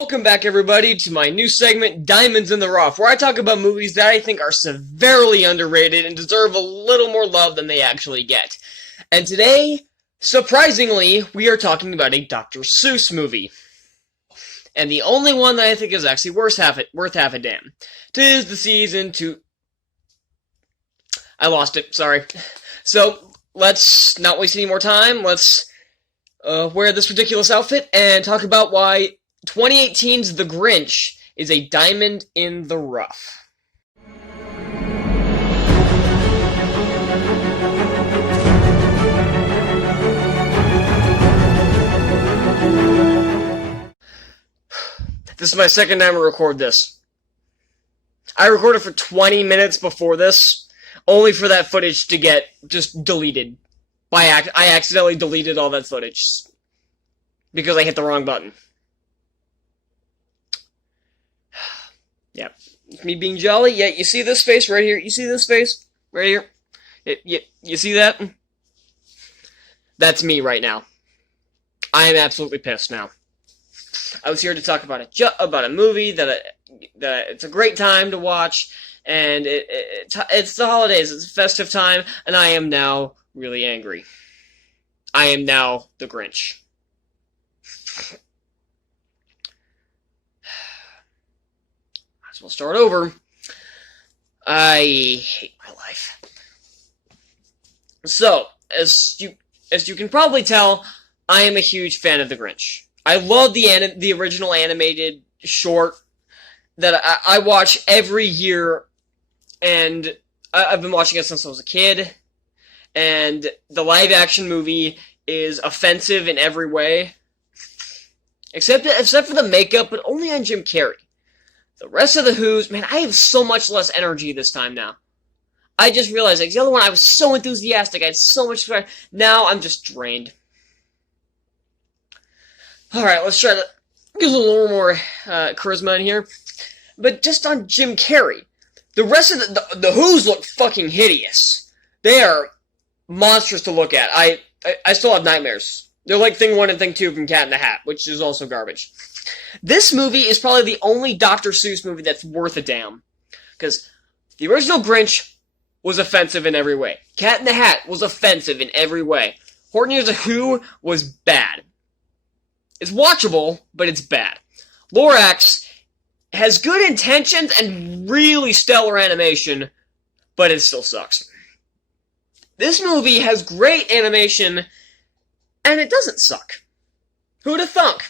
Welcome back, everybody, to my new segment, Diamonds in the Rough, where I talk about movies that I think are severely underrated and deserve a little more love than they actually get. And today, surprisingly, we are talking about a Dr. Seuss movie. And the only one that I think is actually worth half a damn. 'Tis the season to... I lost it, sorry. So, let's not waste any more time. Let's wear this ridiculous outfit and talk about why 2018's The Grinch is a diamond in the rough. This is my second time to record this. I recorded for 20 minutes before this, only for that footage to get just deleted. I accidentally deleted all that footage because I hit the wrong button. Yeah, it's me being jolly. Yeah, you see this face right here? You see this face right here? You see that? That's me right now. I am absolutely pissed now. I was here to talk about a movie that it's a great time to watch, and it's the holidays. It's a festive time, and I am now really angry. I am now the Grinch. We'll start over. I hate my life. So, as you can probably tell, I am a huge fan of The Grinch. I love the original animated short that I watch every year, and I've been watching it since I was a kid. And the live action movie is offensive in every way, except for the makeup, but only on Jim Carrey. The rest of the Who's, man, I have so much less energy this time now. I just realized, like, the other one, I was so enthusiastic, I had so much fun. Now I'm just drained. Alright, let's try to get a little more charisma in here. But just on Jim Carrey, the rest of the Who's look fucking hideous. They are monstrous to look at. I still have nightmares. They're like Thing 1 and Thing 2 from Cat in the Hat, which is also garbage. This movie is probably the only Dr. Seuss movie that's worth a damn. Because the original Grinch was offensive in every way. Cat in the Hat was offensive in every way. Horton Hears a Who was bad. It's watchable, but it's bad. Lorax has good intentions and really stellar animation, but it still sucks. This movie has great animation, and it doesn't suck. Who'da thunk?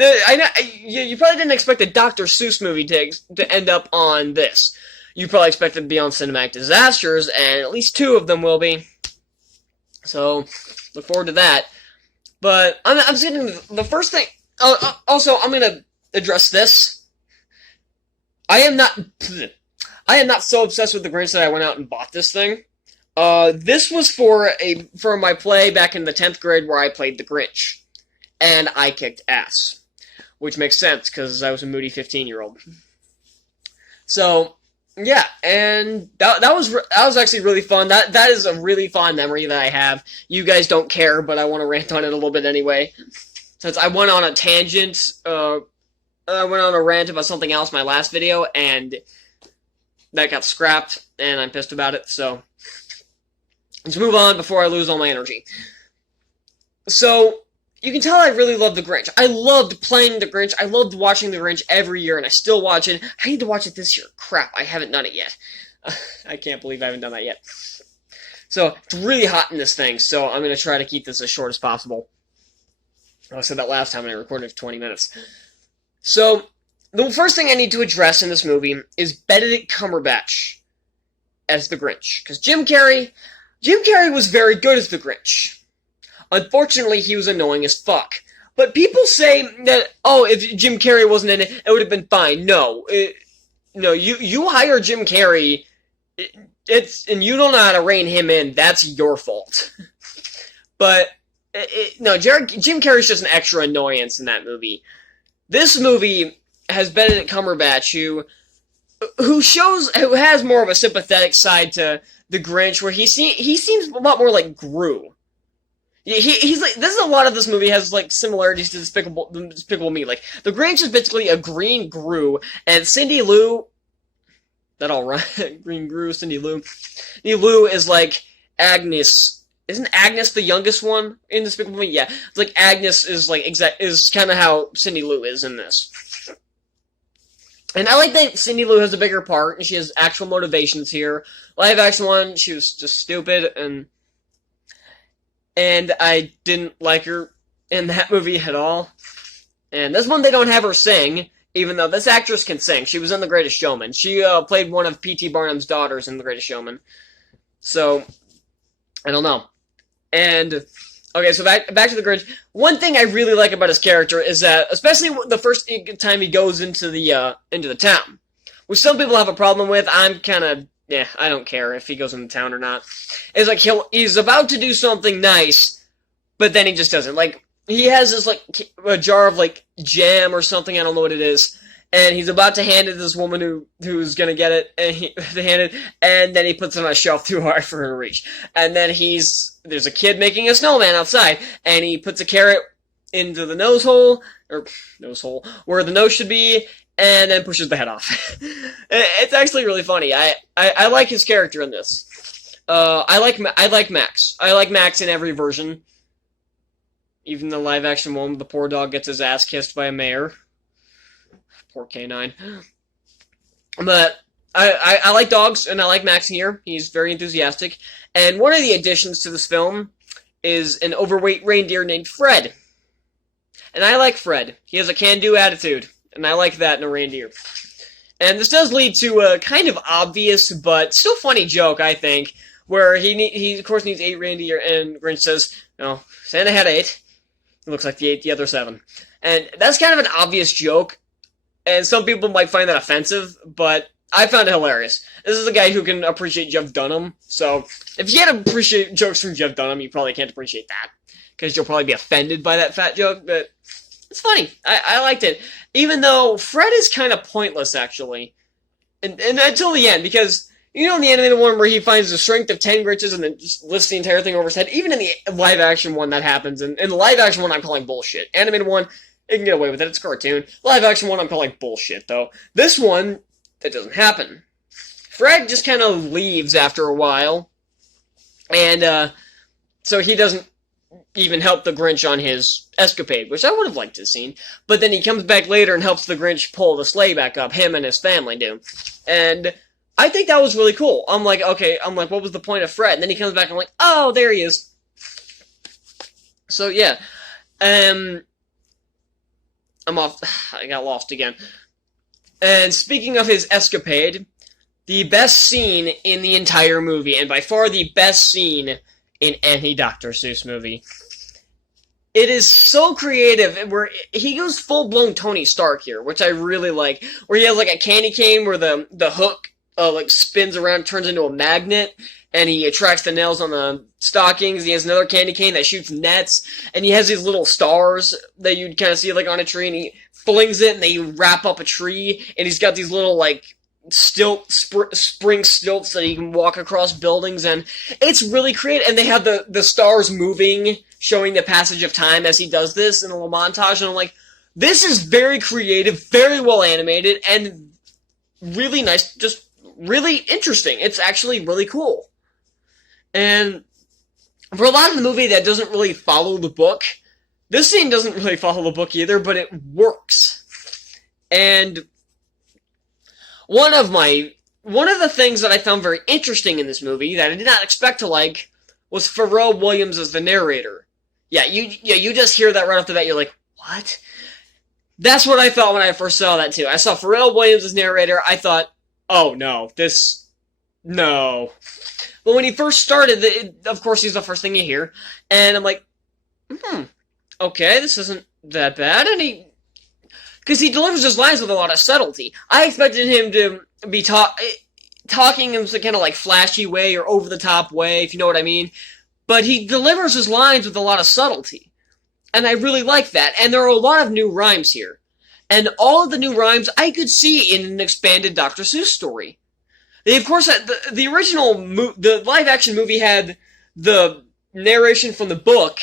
You probably didn't expect a Dr. Seuss movie to end up on this. You probably expected it to be on Cinematic Disasters, and at least 2 of them will be. So, look forward to that. But I'm saying the first thing. Also, I'm gonna address this. I am not so obsessed with The Grinch that I went out and bought this thing. This was for my play back in the 10th grade where I played the Grinch, and I kicked ass. Which makes sense, because I was a moody 15-year-old. So, yeah, and that was actually really fun. That is a really fond memory that I have. You guys don't care, but I want to rant on it a little bit anyway. Since I went on a tangent, I went on a rant about something else in my last video, and that got scrapped, and I'm pissed about it, so let's move on before I lose all my energy. So, you can tell I really love The Grinch. I loved playing The Grinch. I loved watching The Grinch every year, and I still watch it. I need to watch it this year. Crap, I haven't done it yet. I can't believe I haven't done that yet. So, it's really hot in this thing, so I'm going to try to keep this as short as possible. I said that last time, and I recorded for 20 minutes. So, the first thing I need to address in this movie is Benedict Cumberbatch as the Grinch. Because Jim Carrey was very good as the Grinch. Unfortunately, he was annoying as fuck. But people say that, oh, if Jim Carrey wasn't in it, it would have been fine. No. You hire Jim Carrey, and you don't know how to rein him in, that's your fault. But, Jim Carrey's just an extra annoyance in that movie. This movie has Benedict Cumberbatch, who has more of a sympathetic side to the Grinch, where he seems a lot more like Gru. He's like, this is a lot of this movie has like similarities to Despicable Me. Like the Grinch is basically a green Gru, and Cindy Lou. That all right? Green Gru, Cindy Lou. Cindy Lou is like Agnes. Isn't Agnes the youngest one in Despicable Me? Yeah, it's like Agnes is like is kind of how Cindy Lou is in this. And I like that Cindy Lou has a bigger part, and she has actual motivations here. Live action one, she was just stupid, and I didn't like her in that movie at all. And this one, they don't have her sing, even though this actress can sing. She was in The Greatest Showman. She played one of P.T. Barnum's daughters in The Greatest Showman. So, I don't know. And, okay, so back to the Grinch. One thing I really like about his character is that, especially the first time he goes into the town, which some people have a problem with, I'm kind of, yeah, I don't care if he goes into town or not. It's like he's about to do something nice, but then he just doesn't. Like, he has this, like, a jar of, like, jam or something, I don't know what it is, and he's about to hand it to this woman who's gonna get it, and then he puts it on a shelf too hard for her to reach. And then there's a kid making a snowman outside, and he puts a carrot into the nose hole, where the nose should be, and then pushes the head off. It's actually really funny. I like his character in this. I like Max. I like Max in every version. Even the live action one, the poor dog gets his ass kissed by a mayor. Poor canine. But I like dogs, and I like Max here. He's very enthusiastic. And one of the additions to this film is an overweight reindeer named Fred. And I like Fred. He has a can-do attitude, and I like that in a reindeer. And this does lead to a kind of obvious but still funny joke, I think, where he of course needs 8 reindeer, and Grinch says, "No, Santa had 8. It looks like he ate the other 7." And that's kind of an obvious joke, and some people might find that offensive, but I found it hilarious. This is a guy who can appreciate Jeff Dunham, so if you can't appreciate jokes from Jeff Dunham, you probably can't appreciate that, because you'll probably be offended by that fat joke, but it's funny. I liked it. Even though Fred is kind of pointless, actually. And until the end, because, you know in the animated one where he finds the strength of 10 Grinches and then just lifts the entire thing over his head? Even in the live-action one, that happens. And in the live-action one, I'm calling bullshit. Animated one, it can get away with it. It's a cartoon. Live-action one, I'm calling bullshit, though. This one, that doesn't happen. Fred just kind of leaves after a while. And, so he doesn't even help the Grinch on his escapade, which I would have liked to have seen. But then he comes back later and helps the Grinch pull the sleigh back up. Him and his family do. And I think that was really cool. I'm like, what was the point of Fred? And then he comes back and I'm like, oh, there he is. So, yeah. I'm off. I got lost again. And speaking of his escapade, the best scene in the entire movie, and by far the best scene in any Dr. Seuss movie. It is so creative, where he goes full-blown Tony Stark here, which I really like. Where he has like a candy cane where the hook like spins around, turns into a magnet, and he attracts the nails on the stockings. He has another candy cane that shoots nets, and he has these little stars that you'd kind of see like on a tree, and he flings it, and they wrap up a tree, and he's got these little like spring stilts that he can walk across buildings, and it's really creative. And they have the stars moving, showing the passage of time as he does this in a little montage, and I'm like, this is very creative, very well animated, and really nice, just really interesting. It's actually really cool. And for a lot of the movie that doesn't really follow the book, this scene doesn't really follow the book either, but it works. And one of the things that I found very interesting in this movie that I did not expect to like was Pharrell Williams as the narrator. Yeah, you just hear that right off the bat, you're like, what? That's what I thought when I first saw that too. I saw Pharrell Williams as narrator, I thought, oh no, no. But when he first started, of course he's the first thing you hear, and I'm like, okay, this isn't that bad, and because he delivers his lines with a lot of subtlety. I expected him to be talking in some kind of like flashy way or over-the-top way, if you know what I mean. But he delivers his lines with a lot of subtlety. And I really like that. And there are a lot of new rhymes here. And all of the new rhymes I could see in an expanded Dr. Seuss story. They, of course, the original, the live-action movie had the narration from the book,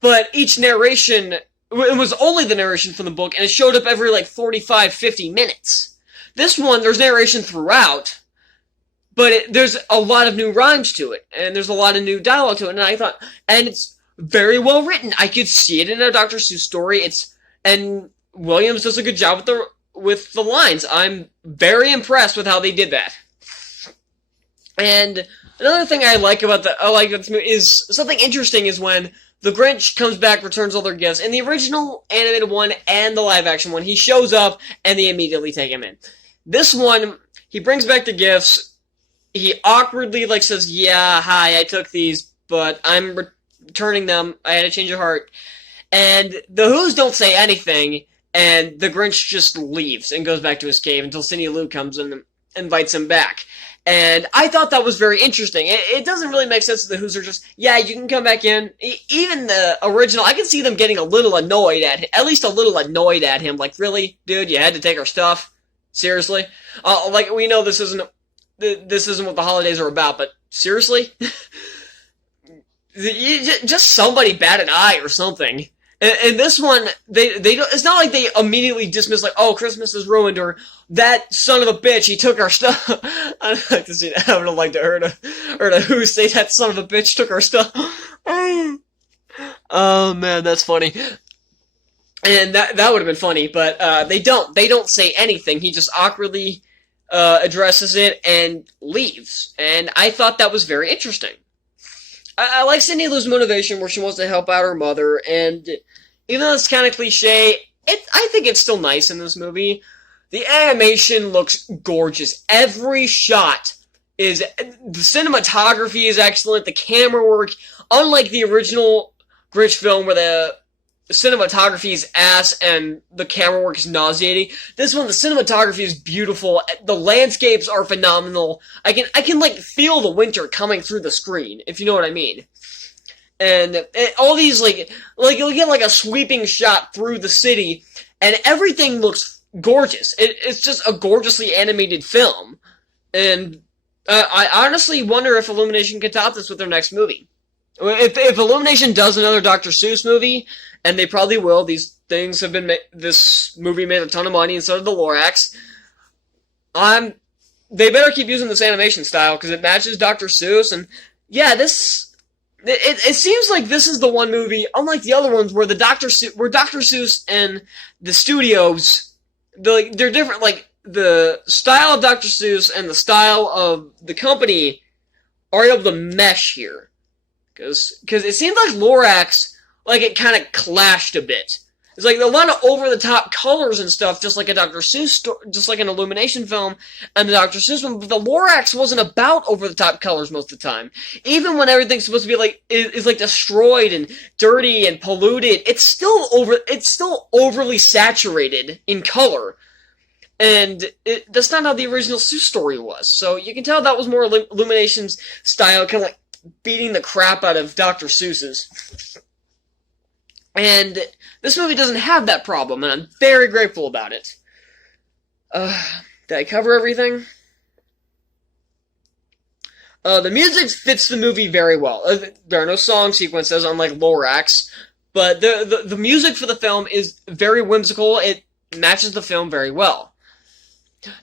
but each narration, it was only the narration from the book, and it showed up every, like, 45, 50 minutes. This one, there's narration throughout, but there's a lot of new rhymes to it, and there's a lot of new dialogue to it, and I thought, and it's very well written. I could see it in a Dr. Seuss story, and Williams does a good job with the lines. I'm very impressed with how they did that. And another thing I like about this movie is something interesting is when the Grinch comes back, returns all their gifts. In the original animated one and the live action one, he shows up and they immediately take him in. This one, he brings back the gifts. He awkwardly says, "Yeah, hi, I took these, but I'm returning them. I had a change of heart." And the Who's don't say anything, and the Grinch just leaves and goes back to his cave until Cindy Lou comes and invites him back. And I thought that was very interesting. It doesn't really make sense that the Who's are just, yeah, you can come back in. Even the original, I can see them getting a little annoyed at least a little annoyed at him. Like, really? Dude, you had to take our stuff? Seriously? We know this isn't what the holidays are about, but seriously? Just somebody bat an eye or something. And this one, they don't, it's not like they immediately dismiss, like, oh, Christmas is ruined, or that son of a bitch, he took our stuff. I'd like to see that. I would have liked to heard a Who say that son of a bitch took our stuff. Oh, man, that's funny. And that would have been funny, but they don't say anything. He just awkwardly addresses it and leaves. And I thought that was very interesting. I like Cindy Lou's motivation where she wants to help out her mother, and even though it's kind of cliche, I think it's still nice in this movie. The animation looks gorgeous. Every shot the cinematography is excellent, the camera work, unlike the original Grinch film where the cinematography is ass and the camera work is nauseating. This one, the cinematography is beautiful. The landscapes are phenomenal. I can feel the winter coming through the screen, if you know what I mean. And all these you'll get a sweeping shot through the city, and everything looks gorgeous. It's just a gorgeously animated film, and I honestly wonder if Illumination can top this with their next movie. If Illumination does another Dr. Seuss movie, and they probably will, this movie made a ton of money, and so did the Lorax. They better keep using this animation style, because it matches Dr. Seuss, and yeah, it seems like this is the one movie, unlike the other ones, where Dr. Seuss and the studios, they're different, the style of Dr. Seuss and the style of the company are able to mesh here. Because it seems like Lorax, it kind of clashed a bit. It's a lot of over-the-top colors and stuff, just like a Dr. Seuss, just like an Illumination film, and the Dr. Seuss one, but the Lorax wasn't about over-the-top colors most of the time. Even when everything's supposed to be is destroyed and dirty and polluted, it's still overly saturated in color. And that's not how the original Seuss story was. So you can tell that was more Illumination's style, kind of beating the crap out of Dr. Seuss's. And this movie doesn't have that problem, and I'm very grateful about it. Did I cover everything? The music fits the movie very well. There are no song sequences, unlike Lorax, but the music for the film is very whimsical. It matches the film very well.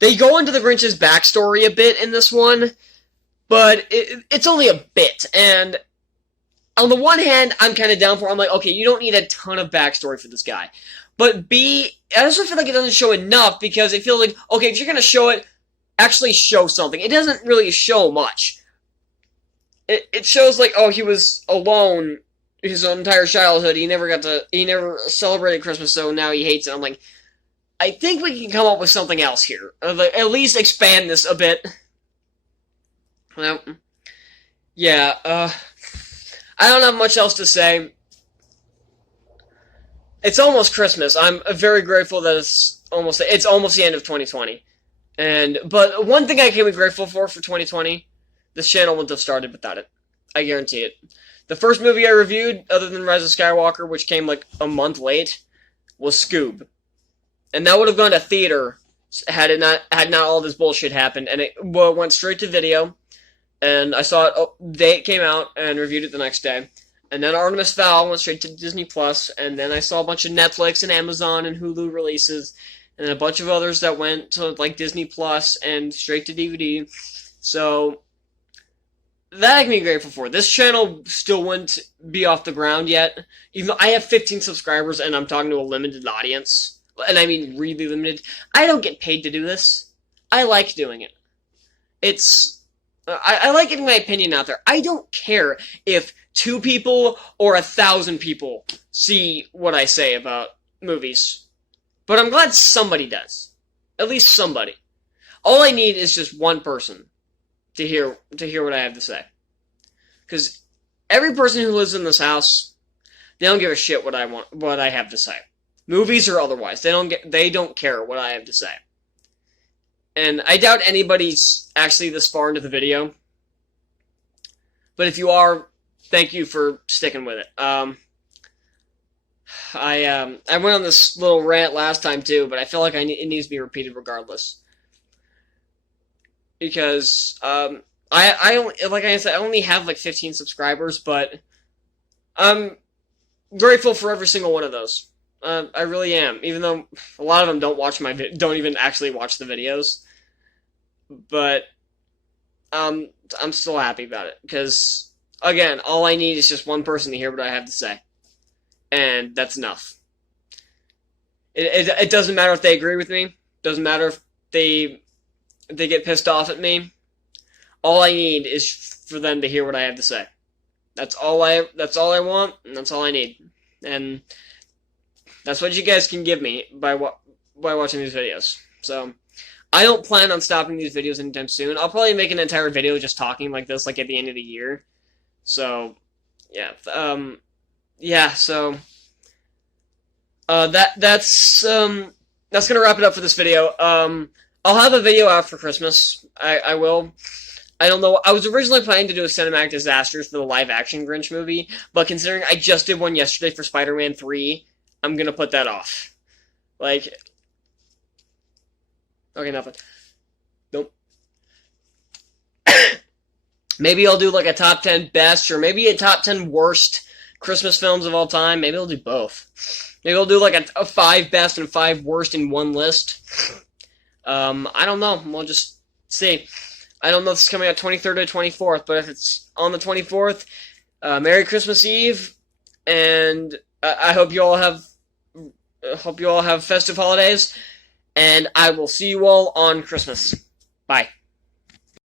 They go into the Grinch's backstory a bit in this one, but it's only a bit, and on the one hand, I'm kind of down for it. I'm like, okay, you don't need a ton of backstory for this guy. But B, I also feel like it doesn't show enough, because it feels like, okay, if you're going to show it, actually show something. It doesn't really show much. It shows he was alone his entire childhood. He never celebrated Christmas, so now he hates it. I'm like, I think we can come up with something else here. At least expand this a bit. Well, yeah, I don't have much else to say. It's almost Christmas. I'm very grateful that it's almost the end of 2020. But one thing I can be grateful for 2020, this channel wouldn't have started without it. I guarantee it. The first movie I reviewed, other than Rise of Skywalker, which came a month late, was Scoob. And that would have gone to theater had not all this bullshit happened. And it went straight to video. And I saw it, the day it came out, and reviewed it the next day. And then Artemis Fowl went straight to Disney Plus, and then I saw a bunch of Netflix and Amazon and Hulu releases, and then a bunch of others that went to like Disney Plus and straight to DVD. So that I can be grateful for. This channel still wouldn't be off the ground yet, even though I have 15 subscribers and I'm talking to a limited audience, and I mean really limited. I don't get paid to do this. I like doing it. I like getting my opinion out there. I don't care if 2 people or 1,000 people see what I say about movies. But I'm glad somebody does. At least somebody. All I need is just one person to hear what I have to say. Because every person who lives in this house, they don't give a shit what I have to say. Movies or otherwise. They don't care what I have to say. And I doubt anybody's actually this far into the video. But if you are, thank you for sticking with it. I went on this little rant last time too, but I feel like it needs to be repeated regardless. Because I only, like I said, I only have like 15 subscribers, but I'm grateful for every single one of those. I really am, even though a lot of them don't even actually watch the videos. But I'm still happy about it, because again, all I need is just one person to hear what I have to say, and that's enough. It doesn't matter if they agree with me. Doesn't matter if they get pissed off at me. All I need is for them to hear what I have to say. That's all I want, and that's all I need. And that's what you guys can give me by watching these videos. So I don't plan on stopping these videos anytime soon. I'll probably make an entire video just talking like this, like at the end of the year. So yeah, so that's gonna wrap it up for this video. I'll have a video out for Christmas. I will. I don't know. I was originally planning to do a cinematic disasters for the live-action Grinch movie, but considering I just did one yesterday for Spider-Man 3, I'm gonna put that off. Like, okay, nothing. Nope. Maybe I'll do like a top 10 best, or maybe a top 10 worst Christmas films of all time. Maybe I'll do both. Maybe I'll do like a 5 best and 5 worst in one list. I don't know. We'll just see. I don't know if it's coming out 23rd or 24th, but if it's on the 24th, Merry Christmas Eve, and I hope you all have festive holidays, and I will see you all on Christmas. Bye.